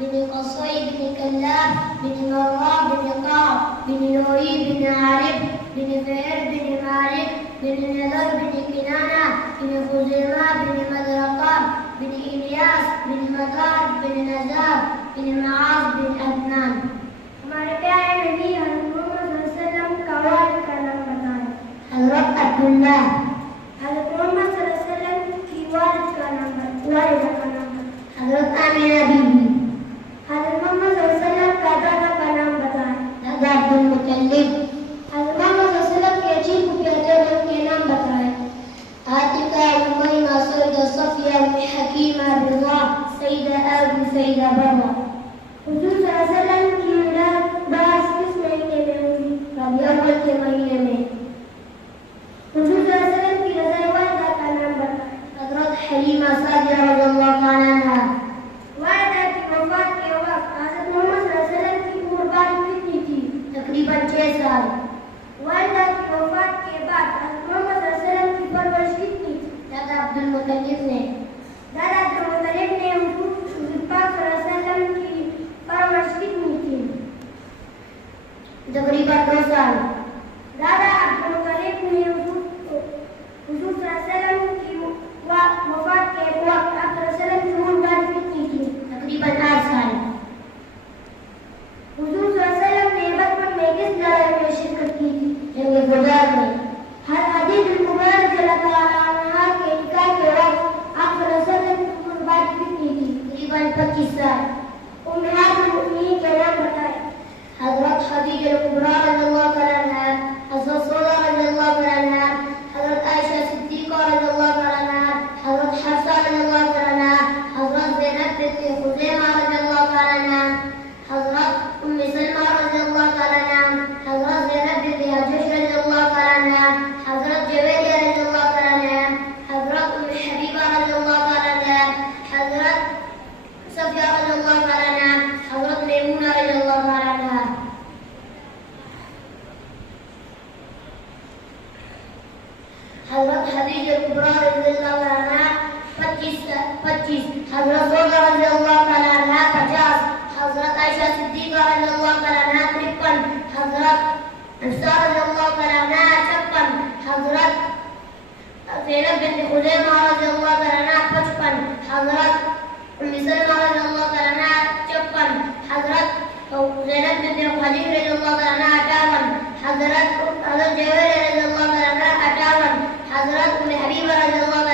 بن قصي بن كلاب بن مرة بن قعب بن لؤي بن عارف بن فهر بن مالك بن نذر بن كنانة بن خزيمة بن مدرقة بن إلياس بن مدار بن نزار بن معاذ بن अदनान। हमारे प्यारे नबी हज़रत मोहम्मद सल्लल्लाहु अलैहि वसल्लम का वालिद का नाम बताएं। हज़रत अब्दुल्लाह। हज़रत मोहम्मद सल्लल्लाहु अलैहि वसल्लम की वालिदा का नाम बताएं। हज़रत आमिना बीबी। हज़रत मोहम्मद सल्लल्लाहु अलैहि वसल्लम का दादा का नाम बताएं। दादा अब्दुल मुत्तलिब। हज़रत मोहम्मद सल्लल्लाहु अलैहि वसल्लम के अजीब प्यारे लोग के नाम बताएं। आतिका, उमैमा, सईदा सफिया, हकीमा, रिज़ा, सईदा अबू, सईदा बर्रा। हुज़ूर सल्लल्लाहु अलैहि वसल्लम की मिलाद 22 किस महीने में हुई? रबीउल अव्वल के महीने में। हुज़ूर सल्लल्लाहु अलैहि वसल्लम की रज़ा वालिदा का नाम बताएं। हज़रत हलीमा सादिया रज़ियल्लाहु ताला अन्हा। वालिदा की वफ़ात के वक्त हज़रत मोहम्मद सल्लल्लाहु अलैहि वसल्लम की उम्र बारिक कितनी थी? तकरीबन 6 साल। वालिदा की वफ़ात के बाद हज़रत मोहम्मद सल्लल्लाहु अलैहि वसल्लम की परवरिश कितनी थी? दादा अब्दुल मुत्तलिब ने। दादा अब्दुल मुत्तलिब ने हुज़ूर पाक सल्लल्लाहु अलैहि वसल्लम की परवरिश कितनी थी? तकरीबन 2 साल। दादा अब्दुल मुत्तलिब ने हुज़ूर सल्लल्लाहु अलैहि वसल्लम की वफ़ात के वक्त आप सल्लल्लाहु अलैहि वसल्लम की उम्र बारिक कितनी थी? तकरीबन 8 साल। हुज़ूर सल्लल्लाहु अलैहि वसल्लम ने बचपन में किस लड़ाई में शिरकत की थी? जंग गुजार में। हदीज कुबरा रज़ियल्लाहु ताला अन्हा के निकाह के वक्त आप सल्लल्लाहु अलैहि वसल्लम की उम्र बारिक कितनी थी? तकरीबन 25 साल। उम्महातुल मुमिनीन के नाम बताएं। हज़रत खदीजा कुबरा रज़ियल्लाहु ताला अन्हा, हज़रत सौदा रज़ियल्लाहु ताला अन्हा, हज़रत आयशा सिद्दीक़ा रज़ियल्लाहु ताला अन्हा, हज़रत हफ्सा रज़ियल्लाहु ताला अन्हा, हज़रत ज़ैनब बिन्त खुज़ैमा रज़ियल्लाहु ताला अन्हा, हज़रत उम्मे सलमा रज़ियल्लाहु ताला अन्हा, हज़रत ज़ैनब बिन्त जहश रज़ियल्लाहु ताला अन्हा, हज़रत जुवैरिया रज़ियल्लाहु ताला अन्हा, हज़रत उम्मे हबीबा रज़ियल्लाहु ताला अन्हा, हज़रत सफिया रज़ियल्लाहु ताला अन्हा, हज़रत मैमूना रज़ियल्लाहु ताला अन्हा। हज़रत खदीजा कुबरा रज़ियल्लाहु अन्हा 25, हज़रत सौदा रज़ियल्लाहु ताला अन्हा 50, हज़रत आयशा सिद्दीक़ा रज़ियल्लाहु ताला अन्हा 53, हज़रत हफ्सा रज़ियल्लाहु ताला अन्हा 56, हज़रत ज़ैनब बिन्त खुज़ैमा रज़ियल्लाहु ताला अन्हा 55, हज़रत उम्मे सलमा रज़ियल्लाहु ताला अन्हा 54, हज़रत ज़ैनब बिन्त खलील रज़ियल्लाहु ताला अन्हा 58, हज़रत जुवैरिया रज़ियल्लाहु ताला अन्हा 58, हज़रत उम्मे हबीबा रज़ियल्लाहु